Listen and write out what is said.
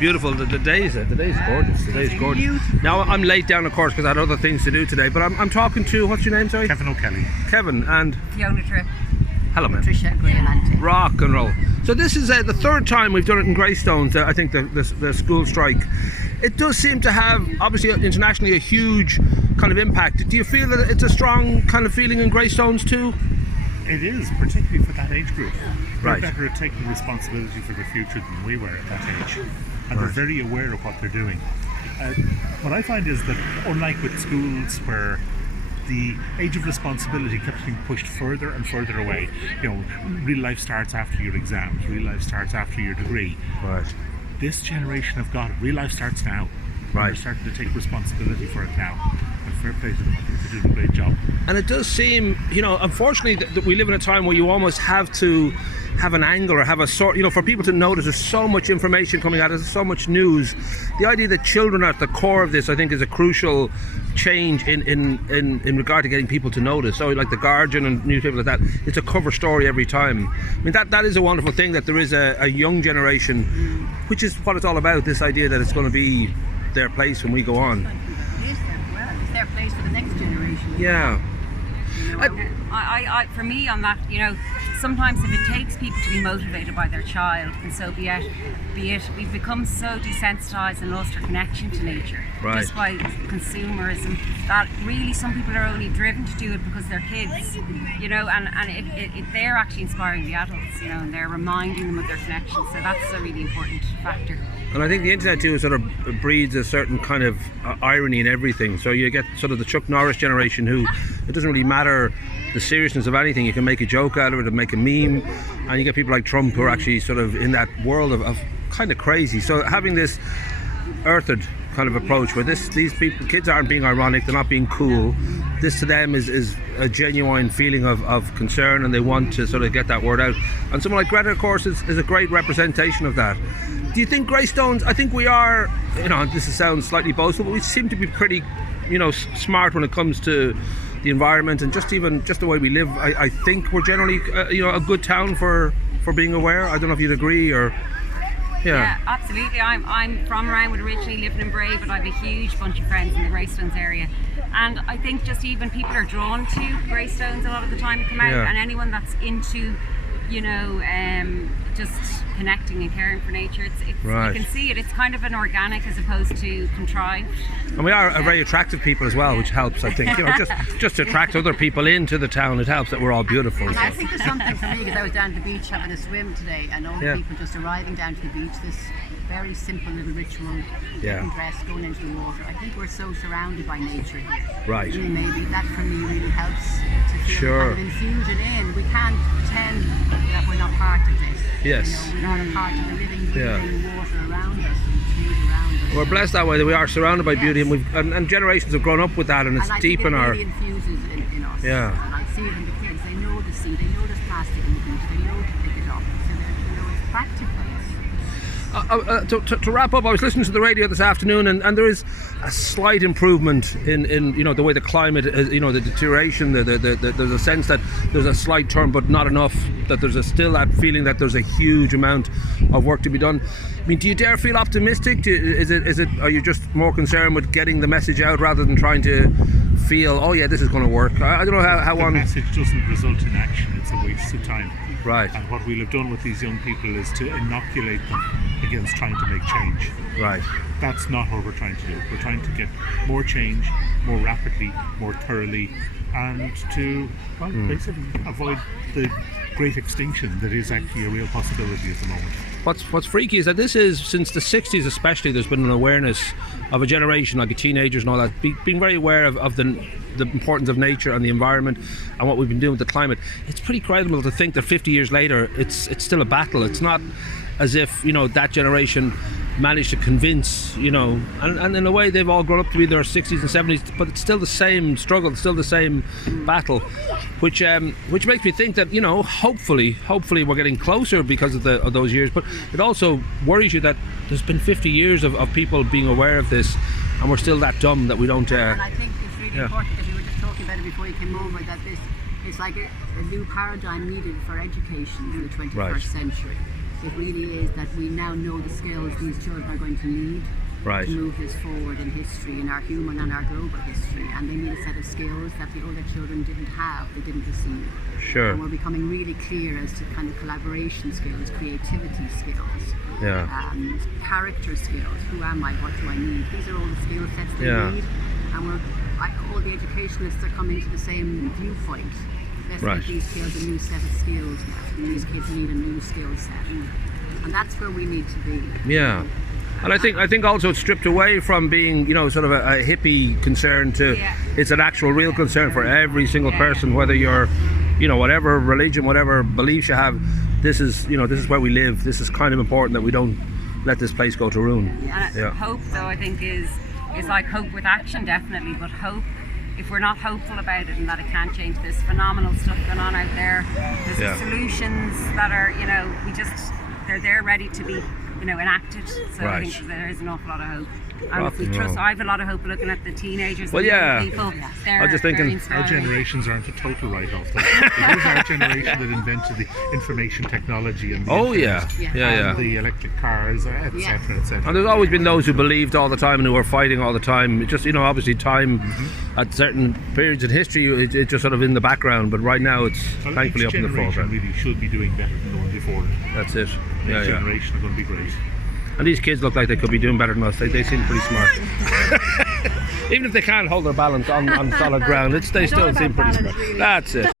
Beautiful. The day's gorgeous. The day's gorgeous. Now I'm late down, of course, because I had other things to do today. But I'm talking to, what's your name? Sorry. Kevin O'Kelly. Kevin and Fiona Trip. Hello, man. Patricia. Rock and roll. So this is the third time we've done it in Greystones. I think the school strike. It does seem to have, obviously, internationally, a huge kind of impact. Do you feel that it's a strong kind of feeling in Greystones too? It is, particularly for that age group. They're Right. better at taking responsibility for the future than we were at that age. And they're very aware of what they're doing. What I find is that, unlike with schools where the age of responsibility kept being pushed further and further away, real life starts after your exams, real life starts after your degree. Right. This generation have got it. Real life starts now. Right. They're starting to take responsibility for it now. And fair play to them. I think they're doing a great job. And it does seem, unfortunately, that we live in a time where you almost have to have an angle or have a sort, for people to notice. There's so much information coming out, there's so much news. The idea that children are at the core of this, I think, is a crucial change in regard to getting people to notice. So like the Guardian and newspapers like that, it's a cover story every time. I mean, that is a wonderful thing, that there is a young generation, which is what it's all about, this idea that it's going to be their place when we go on. It's their place for the next generation. Yeah. I for me on that, sometimes if it takes people to be motivated by their child, and so be it, we've become so desensitized and lost our connection to nature, Right. just by consumerism, that really some people are only driven to do it because they're kids, and they're actually inspiring the adults, and they're reminding them of their connection. So that's a really important factor. And I think the internet too sort of breeds a certain kind of irony in everything. So you get sort of the Chuck Norris generation, who it doesn't really matter the seriousness of anything. You can make a joke out of it and make a meme. And you get people like Trump who are actually sort of in that world of kind of crazy. So having this earthed kind of approach where these kids aren't being ironic, they're not being cool. This to them is a genuine feeling of concern, and they want to sort of get that word out. And someone like Greta, of course, is a great representation of that. Do you think Greystones, I think we are, this sounds slightly boastful, but we seem to be pretty, smart when it comes to the environment and just the way we live. I think we're generally, a good town for being aware. I don't know if you'd agree or... Yeah, absolutely. I'm from Roundwood, originally living in Bray, but I have a huge bunch of friends in the Greystones area, and I think just even people are drawn to Greystones a lot of the time, come out, and anyone that's into, just connecting and caring for nature, it's Right. you can see it. It's kind of an organic as opposed to contrived. And we are a very attractive people as well, which helps, I think. Just to attract other people into the town. It helps that we're all beautiful. And I think there's something for me, because I was down at the beach having a swim today, and all the people just arriving down to the beach, this very simple little ritual, getting dressed, going into the water. I think we're so surrounded by nature here. Right. Maybe that for me really helps to feel Sure. kind of infusion in. We can't pretend that we're not part of this. Yes. We're not a part of the living water around us and the trees around us. We're blessed that way, that we are surrounded by beauty, and generations have grown up with that, and it's deep in our... And I think it really infuses in us. Yeah. And I see it in the kids. They know the sea, they know there's plastic in the beach, they know to pick it up. So it's practical. To wrap up, I was listening to the radio this afternoon, and there is a slight improvement in the way the climate is, the deterioration. There's a sense that there's a slight turn, but not enough. That there's still that feeling that there's a huge amount of work to be done. I mean, do you dare feel optimistic? Are you just more concerned with getting the message out rather than trying to feel, oh yeah, this is going to work? I don't know how the message doesn't result in action. It's a waste of time. Right. And what we'll have done with these young people is to inoculate them against trying to make change. Right. That's not what we're trying to do. We're trying to get more change, more rapidly, more thoroughly, and to basically avoid the great extinction that is actually a real possibility at the moment. What's freaky is that this is, since the 60s especially, there's been an awareness of a generation, like teenagers and all that, being very aware of the importance of nature and the environment and what we've been doing with the climate. It's pretty incredible to think that 50 years later it's still a battle. It's not as if that generation managed to convince, and in a way they've all grown up to be their 60s and 70s, but it's still the same struggle, it's still the same battle, which makes me think that hopefully we're getting closer because of those years. But it also worries you that there's been 50 years of people being aware of this, and we're still that dumb that we don't. And I think it's really important, because we were just talking about it before you came over, that it's like a new paradigm needed for education in the 21st century. It really is that we now know the skills these children are going to need Right. to move this forward in history, in our human and our global history, and they need a set of skills that the other children didn't have, they didn't receive. Sure. And we're becoming really clear as to kind of collaboration skills, creativity skills, Yeah. character skills. Who am I? What do I need? These are all the skill sets they Yeah. need, and all the educationalists are coming to the same viewpoint. Let's Right. give these kids a new set of skills now. These kids need a new skill set, and that's where we need to be. Yeah. And I think also it's stripped away from being, you know, sort of a hippie concern to it's an actual real concern for every single person, whether you're, you know, whatever religion, whatever beliefs you have. This is, you know, this is where we live. This is kind of important that we don't let this place go to ruin. And hope, though, I think is like hope with action, definitely. But hope, if we're not hopeful about it and that it can't change, there's phenomenal stuff going on out there. There's solutions that are, you know, they're there ready to be, you know, enacted. So I think there is an awful lot of hope. And if we trust, I have a lot of hope looking at the teenagers and young people. They're I'm just thinking our generations aren't a total write-off. It was our generation that invented the information technology and the and the electric cars, etc., etc. And there's always been those who believed all the time and who were fighting all the time. It just, you know, obviously time at certain periods in history, it's just sort of in the background. But right now, it's thankfully up in the foreground. Really should be doing better than the one before. That's it. Next generation are going to be great. And these kids look like they could be doing better than us. They seem pretty smart. Even if they can't hold their balance on solid ground, they still seem pretty smart. That's it.